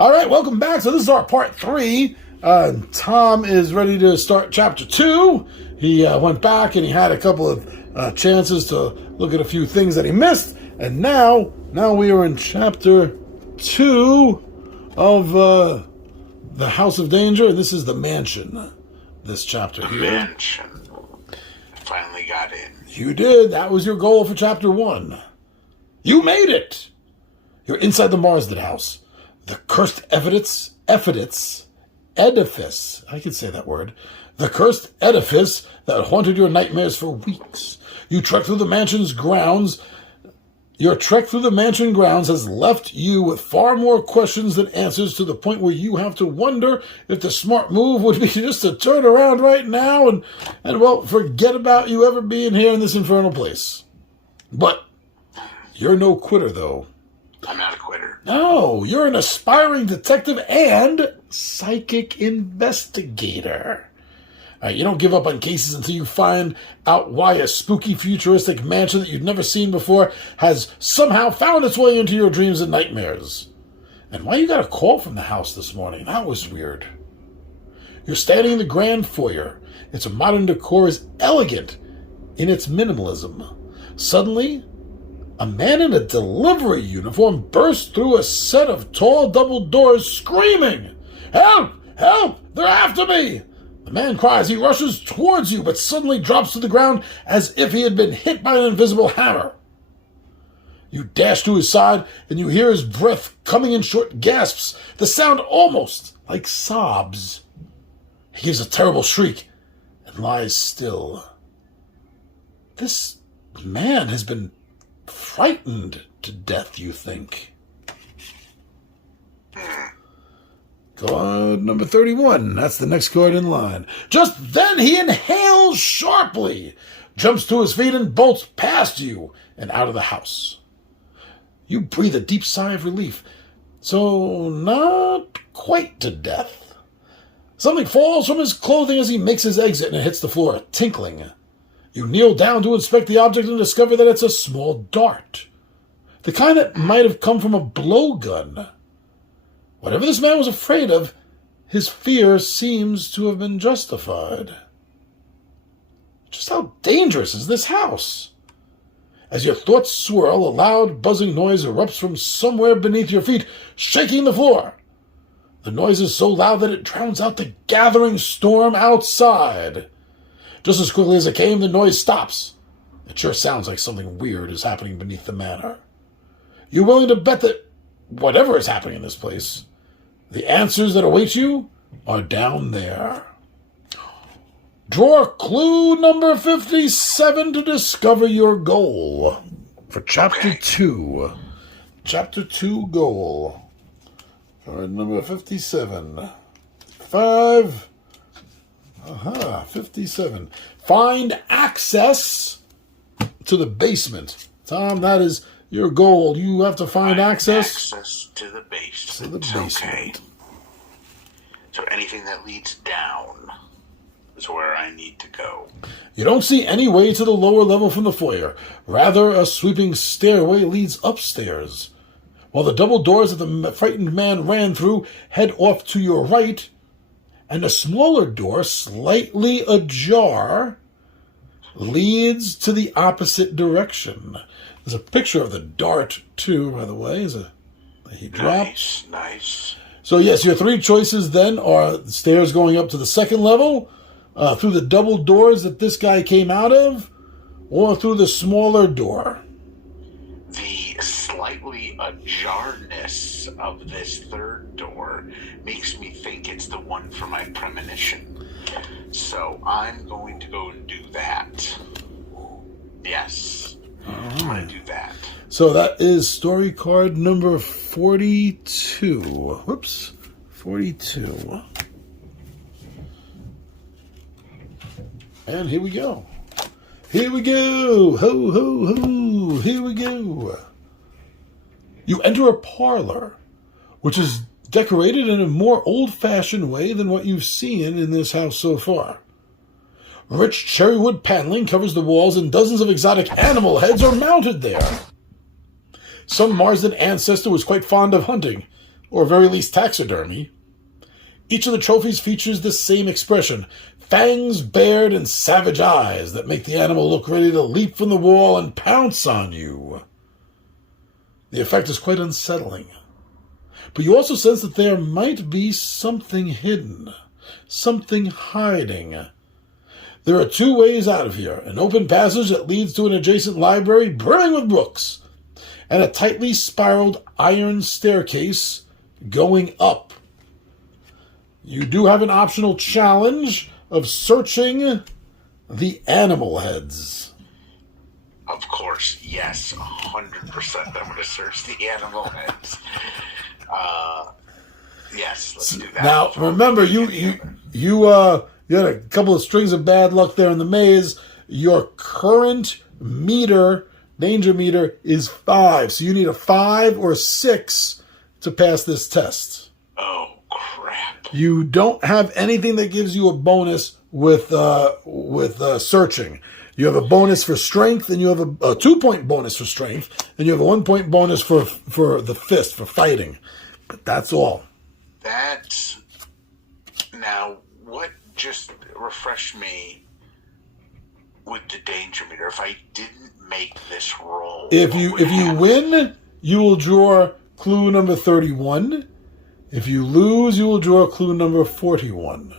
All right, welcome back. So this is our part 3. Tom is ready to start chapter 2. He went back and he had a couple of chances to look at a few things that he missed. And now we are in chapter 2 of the House of Danger. And this is the mansion, this chapter here. The mansion. I finally got in. You did. That was your goal for chapter 1. You made it. You're inside the Marsden house. The cursed edifice. I can say that word. The cursed edifice that haunted your nightmares for weeks. You trek through the mansion's grounds. Your trek through the mansion grounds has left you with far more questions than answers, to the point where you have to wonder if the smart move would be just to turn around right now and well, forget about you ever being here in this infernal place. But you're no quitter, though. I'm not a quitter. No, you're an aspiring detective and psychic investigator. All right, you don't give up on cases until you find out why a spooky futuristic mansion that you've never seen before has somehow found its way into your dreams and nightmares. And why you got a call from the house this morning? That was weird. You're standing in the grand foyer. Its modern decor is elegant in its minimalism. Suddenly, a man in a delivery uniform bursts through a set of tall double doors screaming, "Help! Help! They're after me!" The man cries. He rushes towards you, but suddenly drops to the ground as if he had been hit by an invisible hammer. You dash to his side, and you hear his breath coming in short gasps, the sound almost like sobs. He gives a terrible shriek and lies still. This man has been frightened to death, you think. Card number 31. That's the next card in line. Just then he inhales sharply, jumps to his feet, and bolts past you and out of the house. You breathe a deep sigh of relief. So, not quite to death. Something falls from his clothing as he makes his exit, and it hits the floor, tinkling. You kneel down to inspect the object and discover that it's a small dart. The kind that might have come from a blowgun. Whatever this man was afraid of, his fear seems to have been justified. Just how dangerous is this house? As your thoughts swirl, a loud buzzing noise erupts from somewhere beneath your feet, shaking the floor. The noise is so loud that it drowns out the gathering storm outside. Just as quickly as it came, the noise stops. It sure sounds like something weird is happening beneath the manor. You're willing to bet that whatever is happening in this place, the answers that await you are down there. Draw clue number 57 to discover your goal for Chapter 2. Chapter 2 goal. Card number 57. 57. Find access to the basement. Tom, that is your goal. You have to find access to the basement. To the basement. Okay. So anything that leads down is where I need to go. You don't see any way to the lower level from the foyer. Rather, a sweeping stairway leads upstairs. While the double doors that the frightened man ran through head off to your right, and a smaller door, slightly ajar, leads to the opposite direction. There's a picture of the dart, too, by the way. He drops. Nice. So, yes, your 3 choices then are the stairs going up to the second level, through the double doors that this guy came out of, or through the smaller door. The slightly ajarness of this third door makes me think it's the one for my premonition. So I'm going to go and do that. Yes. I'm going to do that. So that is story card number 42. Whoops. 42. And here we go. Here we go. Ho, ho, ho. Here we go. You enter a parlor, which is decorated in a more old-fashioned way than what you've seen in this house so far. Rich cherrywood paneling covers the walls, and dozens of exotic animal heads are mounted there. Some Marsden ancestor was quite fond of hunting. or very least taxidermy. Each of the trophies features the same expression, fangs bared and savage eyes that make the animal look ready to leap from the wall and pounce on you. The effect is quite unsettling. But you also sense that there might be something hidden, something hiding. There are two ways out of here, an open passage that leads to an adjacent library brimming with books, and a tightly spiraled iron staircase going up. You do have an optional challenge of searching the animal heads. Of course, yes, 100% I'm going to search the animal heads. Yes, let's do that. Now, remember, you had a couple of strings of bad luck there in the maze. Your current danger meter, is 5. So you need a 5 or 6 to pass this test. Oh, crap. You don't have anything that gives you a bonus with searching. You have a bonus for strength, and you have a 2-point bonus for strength, and you have a 1-point bonus for the fist, for fighting. But that's all. Now, what just refresh me with the danger meter if I didn't make this roll? If you win, you will draw clue number 31. If you lose, you will draw clue number 41.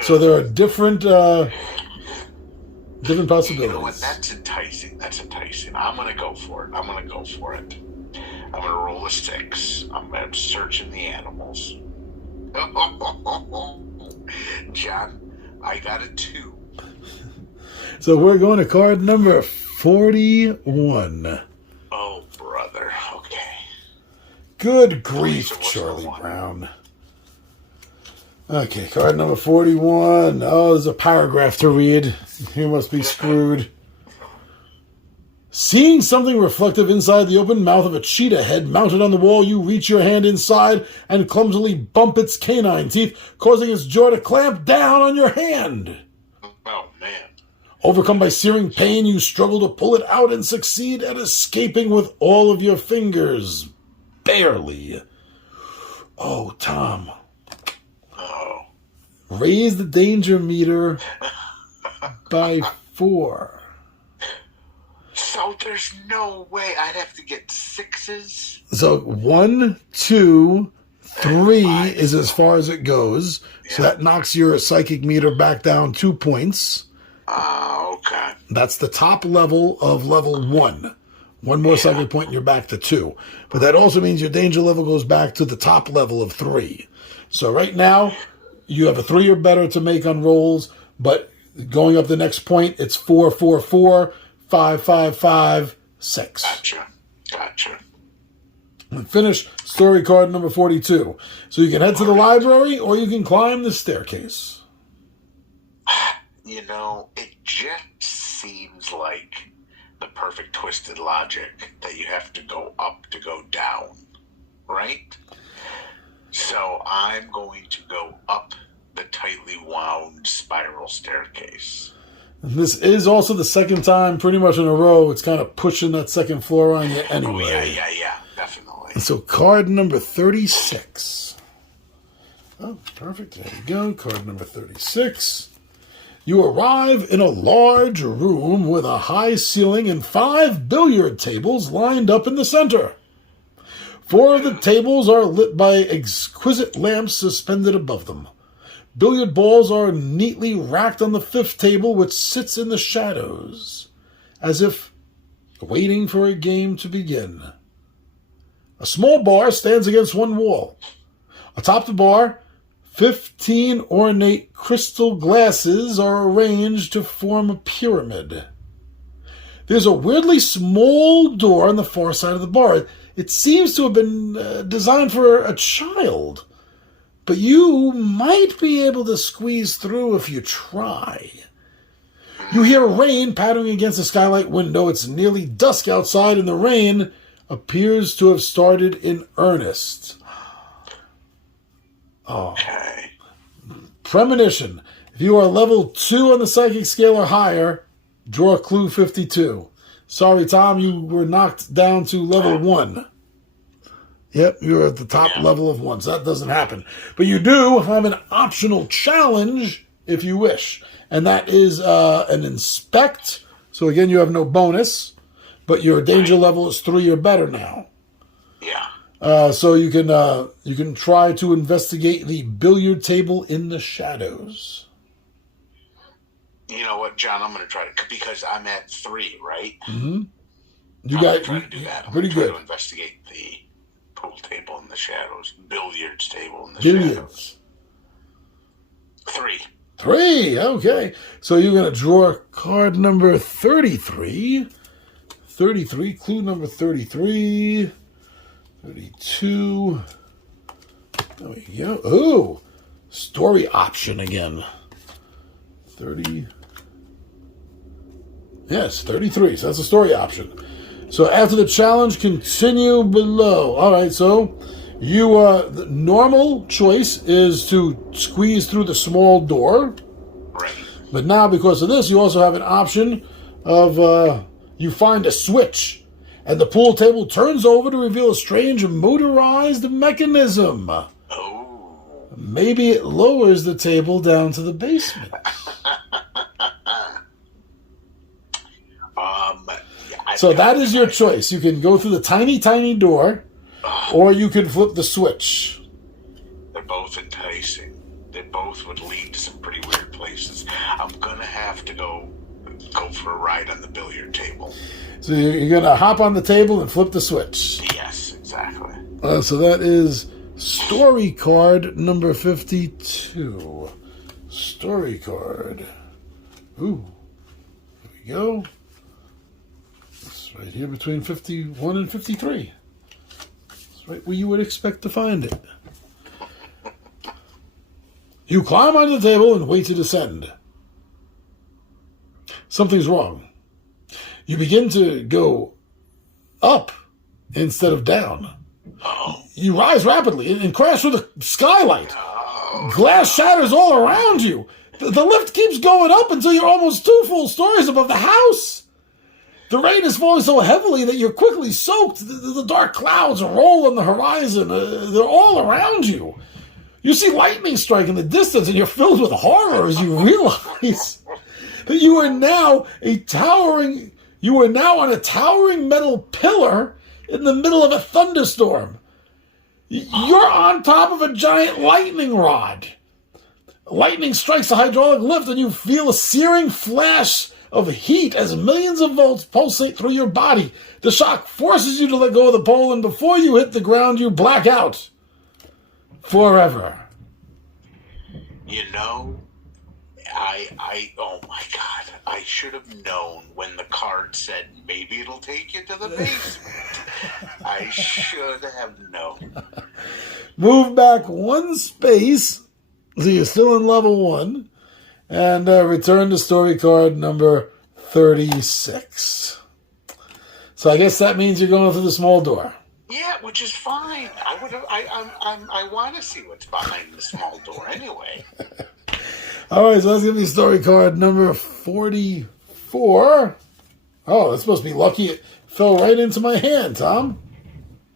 So there are different possibilities. You know what? That's enticing. I'm going to go for it. I'm going to roll a 6. I'm searching the animals. John, I got a 2. So we're going to card number 41. Oh, brother. Okay. Good grief, Charlie Brown. Okay, card number 41. Oh, there's a paragraph to read. You must be screwed. Seeing something reflective inside the open mouth of a cheetah head mounted on the wall, you reach your hand inside and clumsily bump its canine teeth, causing its jaw to clamp down on your hand. Oh, man. Overcome by searing pain, you struggle to pull it out and succeed at escaping with all of your fingers. Barely. Oh, Tom. Oh. Raise the danger meter by 4. So there's no way I'd have to get 6s? So 1, 2, 3 is as far as it goes. Yeah. So that knocks your psychic meter back down 2 points. Okay. That's the top level of level 1. One more psychic point and you're back to 2. But that also means your danger level goes back to the top level of 3. So right now, you have a 3 or better to make on rolls, but going up the next point, it's 4, 4, 4, 5, 5, 5, 6. Gotcha. And finish story card number 42. So you can head to the library or you can climb the staircase. You know, it just seems like the perfect twisted logic that you have to go up to go down, right? So I'm going to go up the tightly wound spiral staircase. And this is also the second time pretty much in a row it's kind of pushing that second floor on you anyway. Oh, yeah, definitely. And so card number 36. Oh, perfect. There you go. Card number 36. You arrive in a large room with a high ceiling and 5 billiard tables lined up in the center. 4 of the tables are lit by exquisite lamps suspended above them. Billiard balls are neatly racked on the 5th table, which sits in the shadows, as if waiting for a game to begin. A small bar stands against one wall. Atop the bar, 15 ornate crystal glasses are arranged to form a pyramid. There's a weirdly small door on the far side of the bar. It seems to have been designed for a child, but you might be able to squeeze through if you try. You hear rain pattering against the skylight window. It's nearly dusk outside, and the rain appears to have started in earnest. Oh. Okay. Premonition. If you are level 2 on the psychic scale or higher, draw clue 52. Sorry, Tom, you were knocked down to level 1. Yep, you're at the top level of 1, so that doesn't happen. But you do have an optional challenge if you wish, and that is an inspect. So again, you have no bonus, but your danger level is 3 or better now. Yeah. So you can try to investigate the billiard table in the shadows. You know what, John? I'm going to try to, because I'm at 3, right? Mm-hmm. I'm going to try to do that. I'm Pretty gonna try good. to investigate the pool table in the shadows, billiards table in the Billiards. shadows. 3. 3, okay. So you're going to draw card number 33. 33, clue number 33. 32. There we go. Ooh, story option again. 30. Yes, 33. So that's a story option. So after the challenge, continue below. All right, so the normal choice is to squeeze through the small door. Right. But now, because of this, you also have an option of you find a switch, and the pool table turns over to reveal a strange motorized mechanism. Oh. Maybe it lowers the table down to the basement. So that is your choice. You can go through the tiny, tiny door, or you can flip the switch. They're both enticing. They both would lead to some pretty weird places. I'm going to have to go for a ride on the billiard table. So you're going to hop on the table and flip the switch. Yes, exactly. So that is story card number 52. Story card. Ooh. There we go. It's right here between 51 and 53. It's right where you would expect to find it. You climb onto the table and wait to descend. Something's wrong. You begin to go up instead of down. You rise rapidly and crash through the skylight. Glass shatters all around you. The lift keeps going up until you're almost 2 full stories above the house. The rain is falling so heavily that you're quickly soaked. The dark clouds roll on the horizon. They're all around you. You see lightning strike in the distance, and you're filled with horror as you realize that you are now on a towering metal pillar in the middle of a thunderstorm. You're on top of a giant lightning rod. Lightning strikes the hydraulic lift, and you feel a searing flash of heat as millions of volts pulsate through your body. The shock forces you to let go of the pole, and before you hit the ground, you black out. Forever. You know, oh my God, I should have known when the card said maybe it'll take you to the basement. I should have known. Move back 1 space, so you're still in level 1, and return to story card number 36. So I guess that means you're going through the small door. Yeah, which is fine. I want to see what's behind the small door anyway. All right, so let's give me story card number 44. Oh, that's supposed to be lucky. It fell right into my hand, Tom.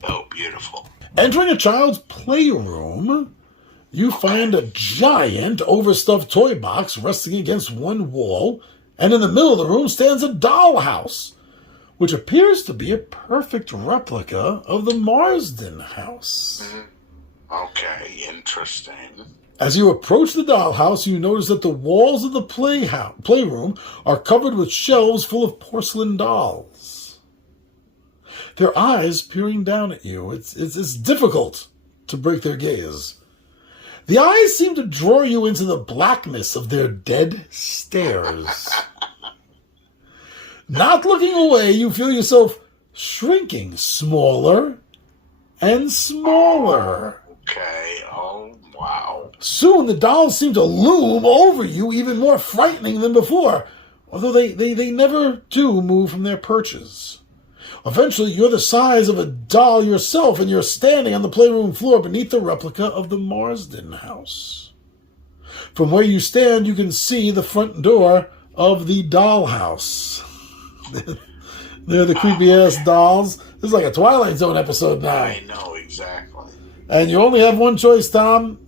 Oh, beautiful. Entering a child's playroom, you find a giant overstuffed toy box resting against one wall, and in the middle of the room stands a dollhouse, which appears to be a perfect replica of the Marsden house. Okay, interesting. As you approach the dollhouse, you notice that the walls of the playroom are covered with shelves full of porcelain dolls. Their eyes peering down at you. It's difficult to break their gaze. The eyes seem to draw you into the blackness of their dead stares. Not looking away, you feel yourself shrinking smaller and smaller. Okay, oh, wow. Soon the dolls seem to loom over you, even more frightening than before, although they never do move from their perches. Eventually, you're the size of a doll yourself, and you're standing on the playroom floor beneath the replica of the Marsden house. From where you stand, you can see the front door of the dollhouse. They're the creepy-ass dolls This is like a Twilight Zone episode now. I know, exactly. And you only have one choice, Tom.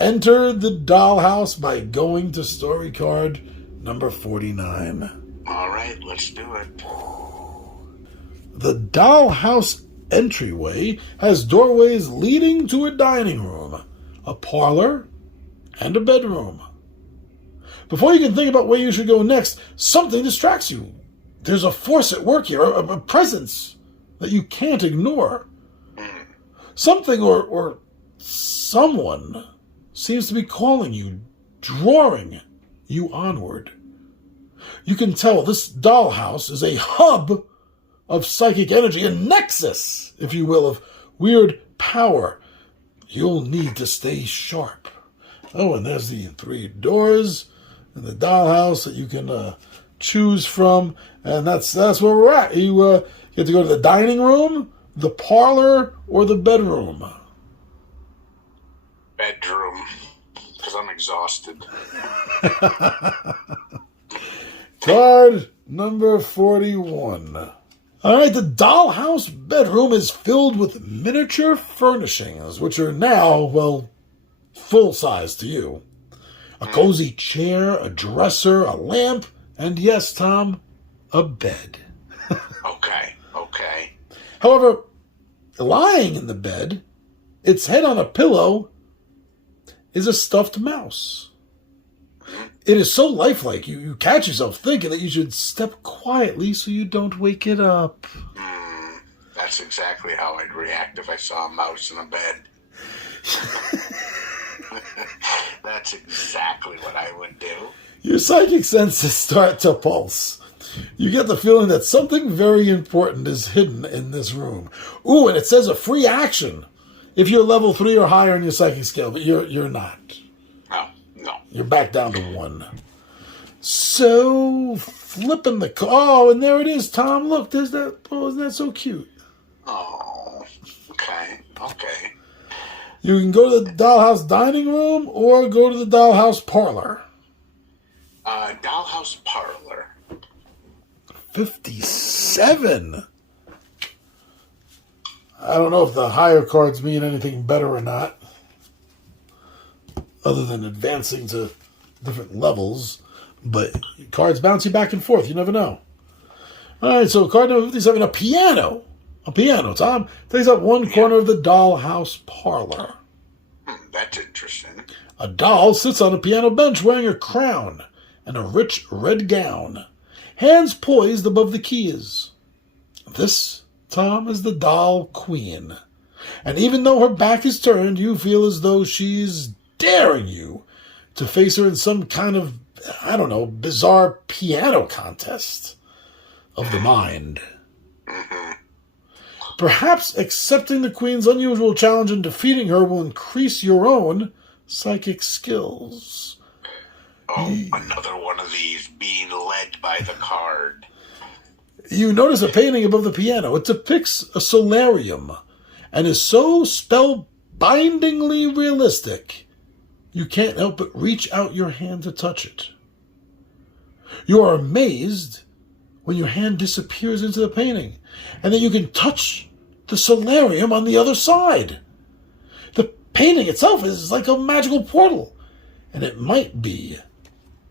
Enter the dollhouse by going to story card number 49. All right, let's do it. The dollhouse entryway has doorways leading to a dining room, a parlor, and a bedroom. Before you can think about where you should go next, something distracts you. There's a force at work here, a presence that you can't ignore. Something or someone seems to be calling you, drawing you onward. You can tell this dollhouse is a hub of psychic energy, a nexus, if you will, of weird power. You'll need to stay sharp. Oh, and there's the 3 doors in the dollhouse that you can choose from, and that's where we're at. You get to go to the dining room, the parlor, or the bedroom. Bedroom, because I'm exhausted. Card number 41. All right, the dollhouse bedroom is filled with miniature furnishings, which are now, well, full size to you. A cozy chair, a dresser, a lamp, and yes, Tom, a bed. Okay. However, lying in the bed, its head on a pillow, is a stuffed mouse. It is so lifelike, you catch yourself thinking that you should step quietly so you don't wake it up. That's exactly how I'd react if I saw a mouse in a bed. That's exactly what I would do. Your psychic senses start to pulse. You get the feeling that something very important is hidden in this room. Ooh, and it says a free action if you're level 3 or higher in your psychic skill, but you're not. No. You're back down to 1. So, flipping the... Oh, and there it is, Tom. Look, there's that... Oh, isn't that so cute? Oh, okay. You can go to the dollhouse dining room or go to the dollhouse parlor. Dollhouse parlor. 57. I don't know if the higher cards mean anything better or not, other than advancing to different levels. But cards bounce you back and forth. You never know. All right, so card number 57, a piano. A piano, Tom, takes up one corner of the dollhouse parlor. That's interesting. A doll sits on a piano bench wearing a crown and a rich red gown, hands poised above the keys. This, Tom, is the doll queen. And even though her back is turned, you feel as though she's daring you to face her in some kind of, I don't know, bizarre piano contest of the mind. Perhaps accepting the queen's unusual challenge and defeating her will increase your own psychic skills. Oh, another one of these being led by the card. You notice a painting above the piano. It depicts a solarium and is so spellbindingly realistic, you can't help but reach out your hand to touch it. You are amazed when your hand disappears into the painting, and then you can touch the solarium on the other side. The painting itself is like a magical portal, and it might be,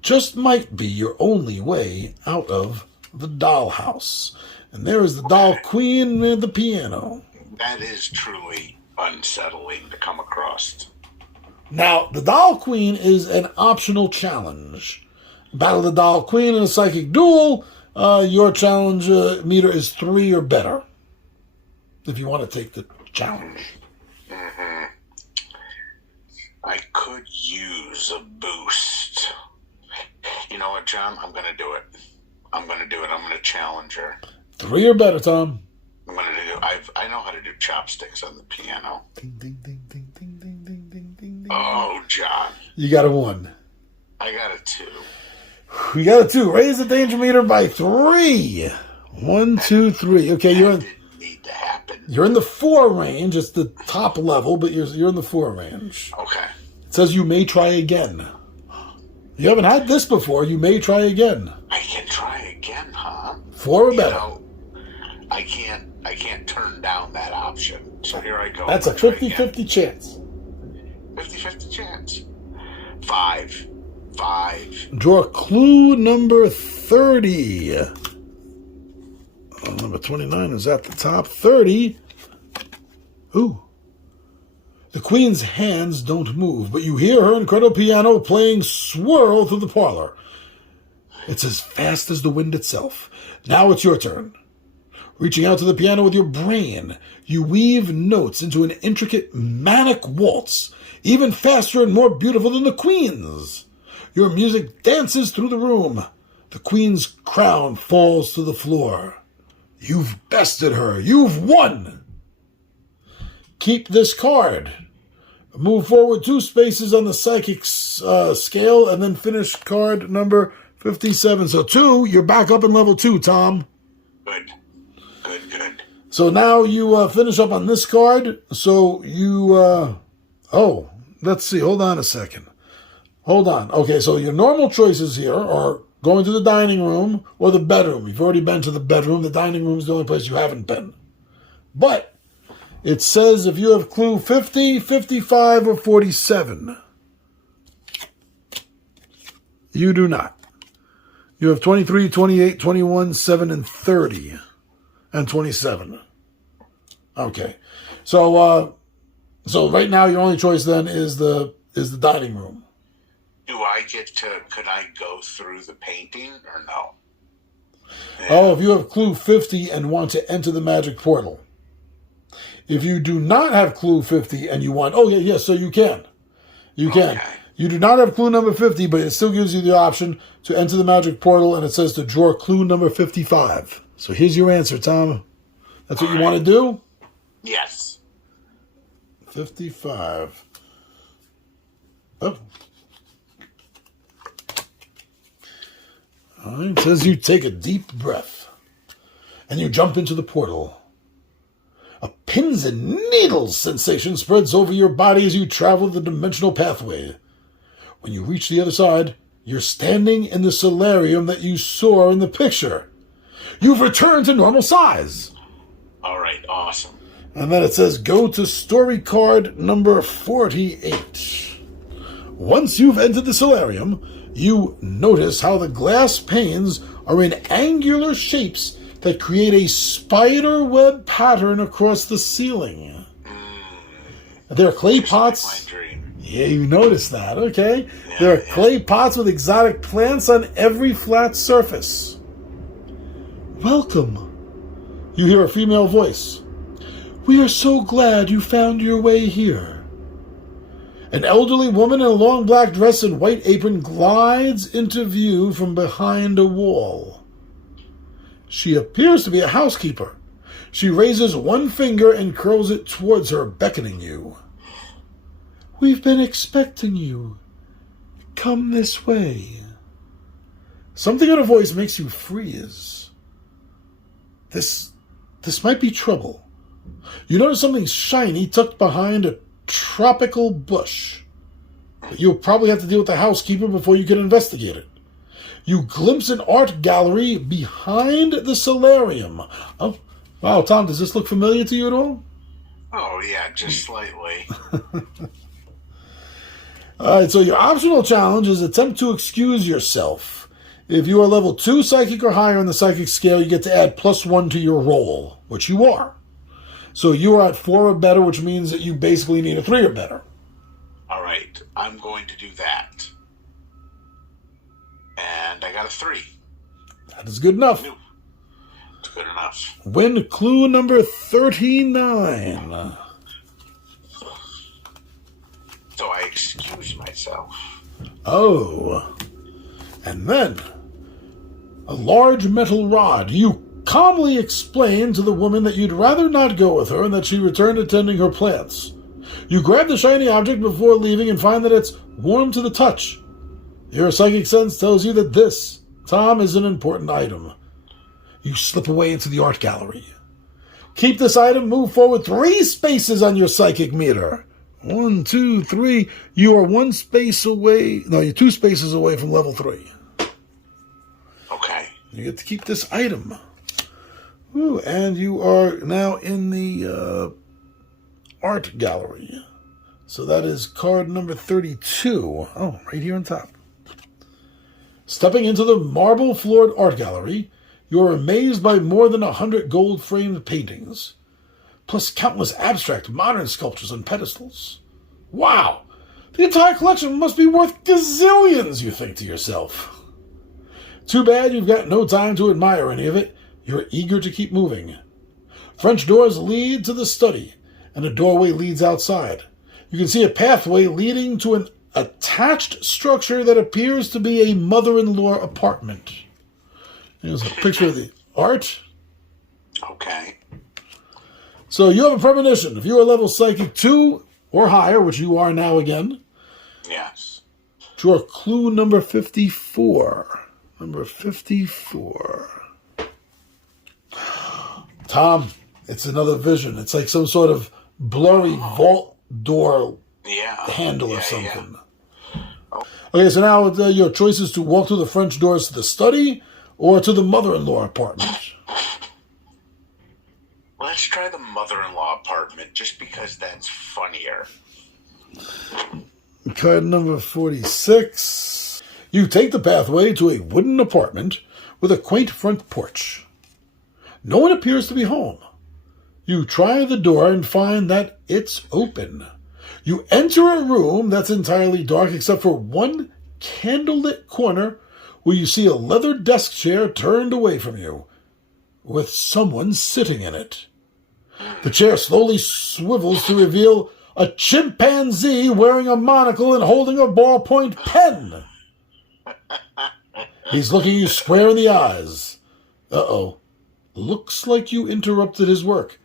just might be, your only way out of the dollhouse. And there is the doll queen and the piano. That is truly unsettling to come across. Now, the doll queen is an optional challenge. Battle the doll queen in a psychic duel. Your challenge meter is 3 or better, if you want to take the challenge. I could use a boost. You know what, John? I'm going to do it. I'm going to challenge her. 3 or better, Tom. I know how to do chopsticks on the piano. Ding, ding, ding, ding, ding, ding, ding, ding, ding. Oh, John. You got a 1. I got a 2. We got a 2. Raise the danger meter by 3. 1, 2, 3. Okay, Didn't need to happen. you're in the 4 range. It's the top level, but you're in the 4 range. Okay. It says you may try again. You haven't had this before. You may try again. I can try again, huh? 4 or better. I can't I can't turn down that option. So here I go. That's a 50-50 chance. 50-50 chance. 5. 5. Draw clue number 30. Number 29 is at the top. 30. Ooh. The queen's hands don't move, but you hear her incredible piano playing Swirl through the parlor. It's as fast as the wind itself. Now it's your turn. Reaching out to the piano with your brain, you weave notes into an intricate manic waltz, even faster and more beautiful than the queen's. Your music dances through the room. The queen's crown falls to the floor. You've bested her. You've won. Keep this card. Move forward 2 spaces on the psychic scale and then finish card number 57. So 2, you're back up in level 2, Tom. Good. Good. So now you finish up on this card. So you, let's see. Hold on a second. Hold on. Okay, so your normal choices here are going to the dining room or the bedroom. You've already been to the bedroom. The dining room is the only place you haven't been. But it says if you have clue 50, 55, or 47. You do not. You have 23, 28, 21, 7, and 30. And 27. Okay. So right now your only choice then is the dining room. Could I go through the painting or no? Yeah. Oh, if you have clue 50 and want to enter the magic portal. If you do not have clue 50 and you want, so you can. You can. Okay. You do not have clue number 50, but it still gives you the option to enter the magic portal, and it says to draw clue number 55. So here's your answer, Tom. That's what you want to do? Yes. 55. Oh. All right. It says you take a deep breath, and you jump into the portal. A pins and needles sensation spreads over your body as you travel the dimensional pathway. When you reach the other side, you're standing in the solarium that you saw in the picture. You've returned to normal size. All right, awesome. And then it says, go to story card number 48. Once you've entered the solarium, you notice how the glass panes are in angular shapes that create a spider web pattern across the ceiling. There are clay pots. Like my dream. Yeah, you noticed that. Okay. Yeah, There are clay pots with exotic plants on every flat surface. Welcome. You hear a female voice. We are so glad you found your way here. An elderly woman in a long black dress and white apron glides into view from behind a wall. She appears to be a housekeeper. She raises one finger and curls it towards her, beckoning you. We've been expecting you. Come this way. Something in her voice makes you freeze. This might be trouble. You notice something shiny tucked behind a tropical bush. You'll probably have to deal with the housekeeper before you can investigate it. You glimpse an art gallery behind the solarium. Oh, wow, Tom, does this look familiar to you at all? Oh, yeah, just slightly. All right, so your optional challenge is attempt to excuse yourself. If you are level 2 psychic or higher on the psychic scale, you get to add +1 to your roll, which you are. So you are at 4 or better, which means that you basically need a 3 or better. All right, I'm going to do that. And I got a 3. That is good enough. It's good enough. Win clue number 39. So I excuse myself. Oh. And then, a large metal rod. You calmly explain to the woman that you'd rather not go with her and that she returned to tending her plants. You grab the shiny object before leaving and find that it's warm to the touch. Your psychic sense tells you that this, Tom, is an important item. You slip away into the art gallery. Keep this item, move forward 3 spaces on your psychic meter. 1, 2, 3. You are 1 space away. No, you're 2 spaces away from level 3. Okay. You get to keep this item. Ooh, and you are now in the art gallery. So that is card number 32. Oh, right here on top. Stepping into the marble-floored art gallery, you are amazed by more than 100 gold-framed paintings, plus countless abstract modern sculptures on pedestals. Wow! The entire collection must be worth gazillions, you think to yourself. Too bad you've got no time to admire any of it. You're eager to keep moving. French doors lead to the study, and a doorway leads outside. You can see a pathway leading to an attached structure that appears to be a mother-in-law apartment. Here's a picture of the art. Okay. So you have a premonition. If you are level psychic 2 or higher, which you are now again, Yes. draw clue number 54. Number 54. Tom, it's another vision. It's like some sort of blurry vault door handle or something. Yeah. Okay, so now your choice is to walk through the French doors to the study or to the mother-in-law apartment. Let's try the mother-in-law apartment just because that's funnier. Card number 46. You take the pathway to a wooden apartment with a quaint front porch. No one appears to be home. You try the door and find that it's open. You enter a room that's entirely dark except for one candlelit corner where you see a leather desk chair turned away from you, with someone sitting in it. The chair slowly swivels to reveal a chimpanzee wearing a monocle and holding a ballpoint pen. He's looking you square in the eyes. Uh-oh. Looks like you interrupted his work.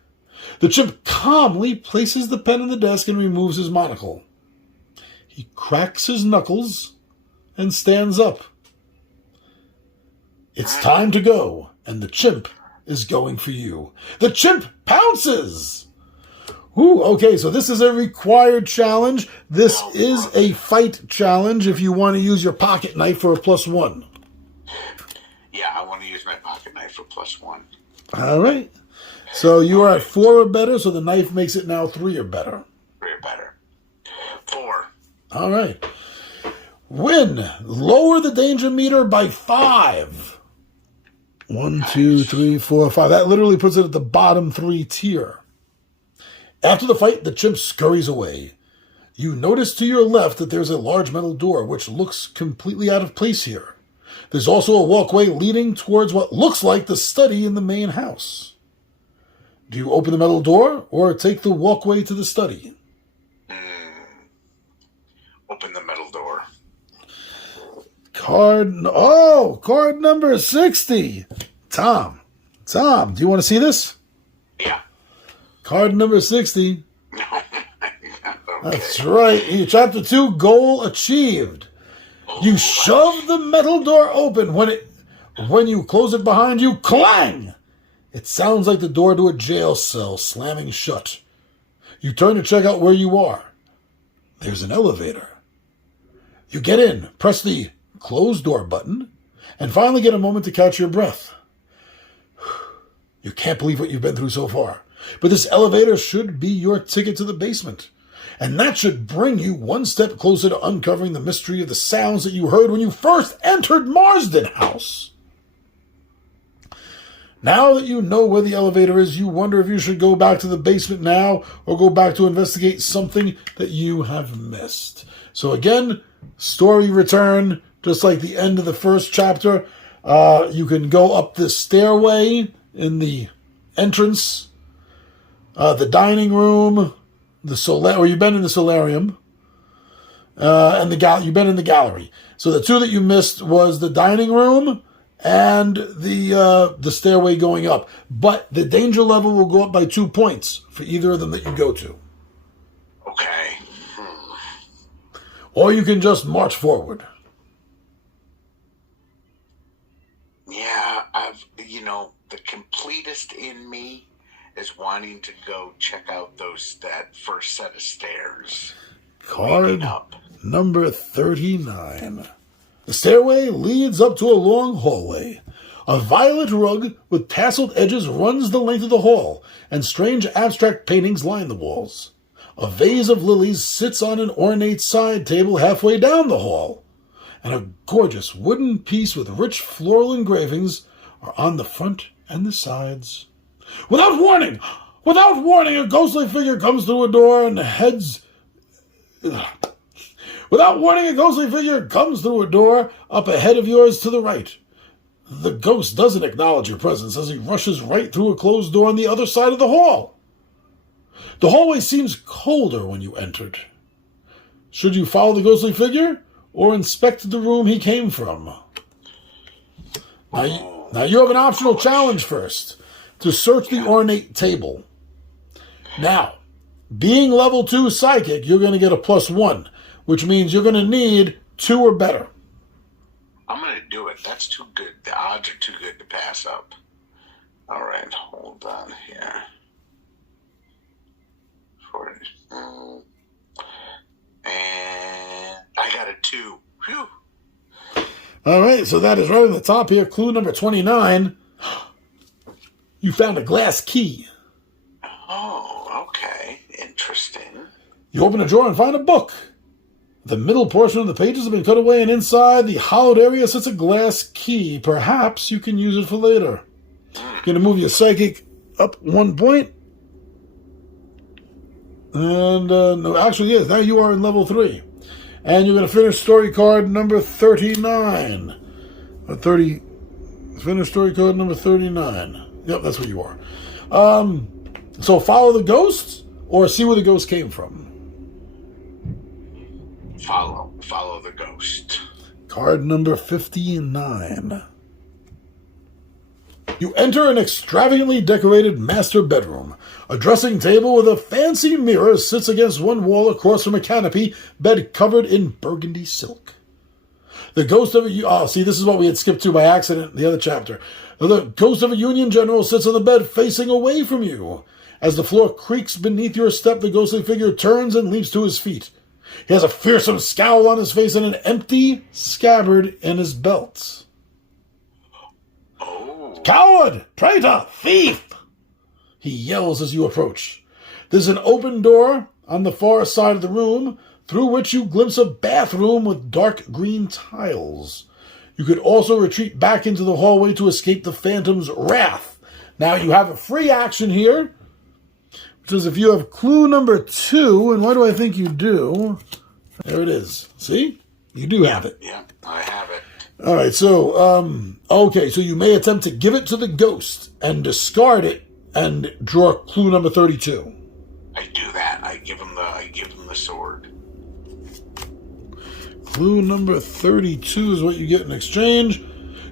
The chimp calmly places the pen in the desk and removes his monocle. He cracks his knuckles and stands up. It's time to go, and the chimp is going for you. The chimp pounces! Ooh, okay, so this is a required challenge. This is a fight challenge if you want to use your pocket knife for a +1. Yeah, I want to use my pocket knife for +1. All right. So you are at 4 or better, so the knife makes it now 3 or better. 3 or better. 4. All right. Win. Lower the danger meter by 5. 1, 2, 3, 4, 5. That literally puts it at the bottom 3 tier. After the fight, the chimp scurries away. You notice to your left that there's a large metal door, which looks completely out of place here. There's also a walkway leading towards what looks like the study in the main house. Do you open the metal door or take the walkway to the study? Open the metal door. Card number 60. Tom, do you want to see this? Yeah. Card number 60. Okay. That's right. Chapter 2, goal achieved. You shove the metal door open. When you close it behind you, clang! It sounds like the door to a jail cell slamming shut. You turn to check out where you are. There's an elevator. You get in, press the close door button, and finally get a moment to catch your breath. You can't believe what you've been through so far. But this elevator should be your ticket to the basement. And that should bring you one step closer to uncovering the mystery of the sounds that you heard when you first entered Marsden House. Now that you know where the elevator is, you wonder if you should go back to the basement now or go back to investigate something that you have missed. So again, story return, just like the end of the first chapter. You can go up this stairway in the entrance, the dining room, you've been in the solarium, and you've been in the gallery. So the 2 that you missed was the dining room and the stairway going up. But the danger level will go up by 2 points for either of them that you go to. Okay. Or you can just march forward. Yeah, the completist in me is wanting to go check out that first set of stairs. Card number 39. The stairway leads up to a long hallway. A violet rug with tasseled edges runs the length of the hall, and strange abstract paintings line the walls. A vase of lilies sits on an ornate side table halfway down the hall, and a gorgeous wooden piece with rich floral engravings are on the front and the sides. Without warning, a ghostly figure comes through a door and heads... Without warning, a ghostly figure comes through a door up ahead of yours to the right. The ghost doesn't acknowledge your presence as he rushes right through a closed door on the other side of the hall. The hallway seems colder when you entered. Should you follow the ghostly figure or inspect the room he came from? Now you have an optional challenge first, to search the ornate table. Now, being level 2 psychic, you're going to get a +1, which means you're going to need 2 or better. I'm going to do it. That's too good. The odds are too good to pass up. All right, hold on here. And I got a 2. Whew. All right, so that is right on the top here. Clue number 29. You found a glass key. Oh, okay. Interesting. You open a drawer and find a book. The middle portion of the pages have been cut away, and inside the hollowed area sits a glass key. Perhaps you can use it for later. You're going to move your psychic up 1 point. And, no, actually, yes, now you are in level 3. And you're going to finish story card number 39. Finish story card number 39. Yep, that's where you are. So follow the ghosts or see where the ghost came from. Follow the ghost. Card number 59. You enter an extravagantly decorated master bedroom. A dressing table with a fancy mirror sits against one wall across from a canopy bed covered in burgundy silk. The ghost of a... see, this is what we had skipped to by accident in the other chapter. The ghost of a Union general sits on the bed facing away from you. As the floor creaks beneath your step, the ghostly figure turns and leaps to his feet. He has a fearsome scowl on his face and an empty scabbard in his belt. Oh. Coward! Traitor! Thief! He yells as you approach. There's an open door on the far side of the room, through which you glimpse a bathroom with dark green tiles. You could also retreat back into the hallway to escape the phantom's wrath. Now you have a free action here, which is if you have clue number 2, and why do I think you do? There it is. See? You do have it. Yeah, I have it. All right, so, okay, so you may attempt to give it to the ghost and discard it and draw clue number 32. I do that. I give him the sword. Clue number 32 is what you get in exchange.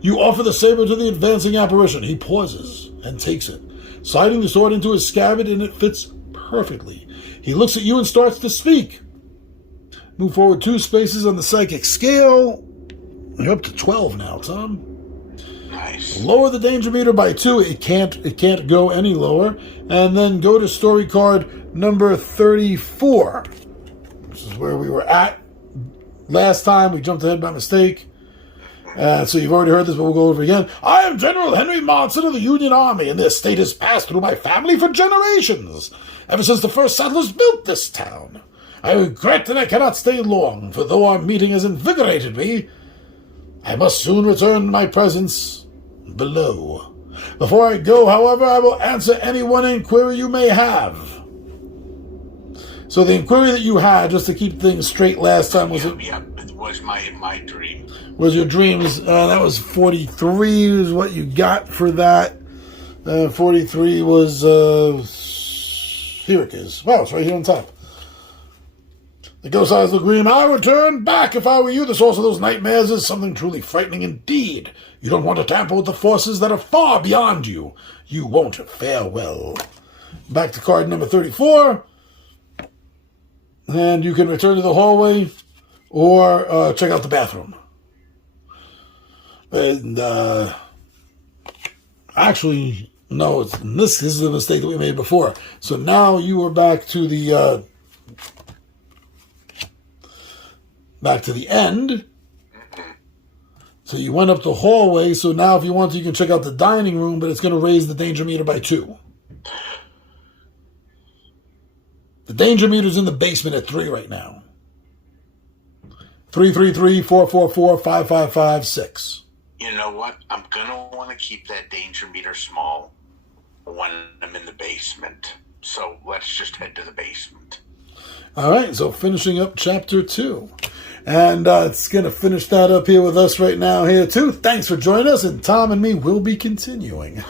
You offer the saber to the advancing apparition. He pauses and takes it, sliding the sword into his scabbard, and it fits perfectly. He looks at you and starts to speak. Move forward 2 spaces on the psychic scale. You're up to 12 now, Tom. Nice. Lower the danger meter by 2. It can't go any lower. And then go to story card number 34. This is where we were at last time. We jumped ahead by mistake. So you've already heard this, but we'll go over it again. I am General Henry Monson of the Union Army, and this state has passed through my family for generations, ever since the first settlers built this town. I regret that I cannot stay long, for though our meeting has invigorated me, I must soon return my presence below. Before I go, however, I will answer any one inquiry you may have. So the inquiry that you had, just to keep things straight last time, was it was my dream. Was your dreams? That was 43 is what you got for that. 43 was, here it is. Wow, it's right here on top. The ghost eyes look green. I would turn back if I were you. The source of those nightmares is something truly frightening indeed. You don't want to tamper with the forces that are far beyond you. You won't fare well. Back to card number 34. And you can return to the hallway or check out the bathroom. And actually, no, this is a mistake that we made before. So now you are back to the so So you went up the hallway, so now if you want to, you can check out the dining room, but it's going to raise the danger meter by 2. The danger meter's in the basement at 3 right now. 333-444-5556. You know what? I'm going to want to keep that danger meter small when I'm in the basement. So let's just head to the basement. All right, so finishing up chapter 2. And it's going to finish that up here with us right now here, too. Thanks for joining us, and Tom and me will be continuing.